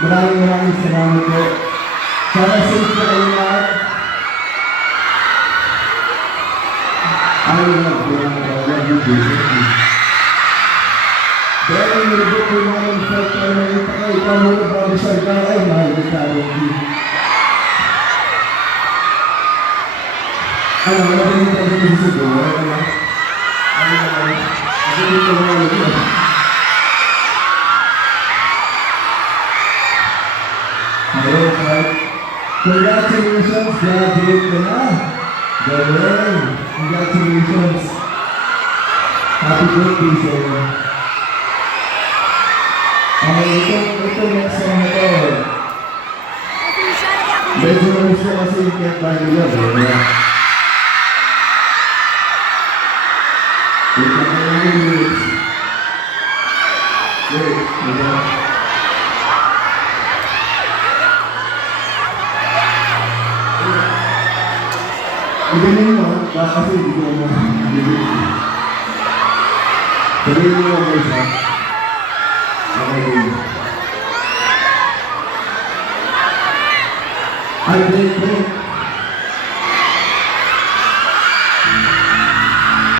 Maraming salamat po. Sana safe na kayo lahat. Ayaw na po lang ako. Love you, Jesus. Dahil nilibot po mga ng-felt tayo na ito kayo. Ikaw muna ba ang isang ka? Ay, mahal ka karong. Ano, magaling tayo sa Cebu. Ano dito mga ito. Hello, Pat. Congratulations, graduate ka na. Galing. Congratulations. Happy birthday, sir. Okay, ito next song na to. Medyo na-miss ko kasi yung Iyang pamilya. Wait lang kayo ng lyrics. Wait, Iganin mo, kasi hindi ko mo sabihin mo lang guys ha. Okay. Ay, break.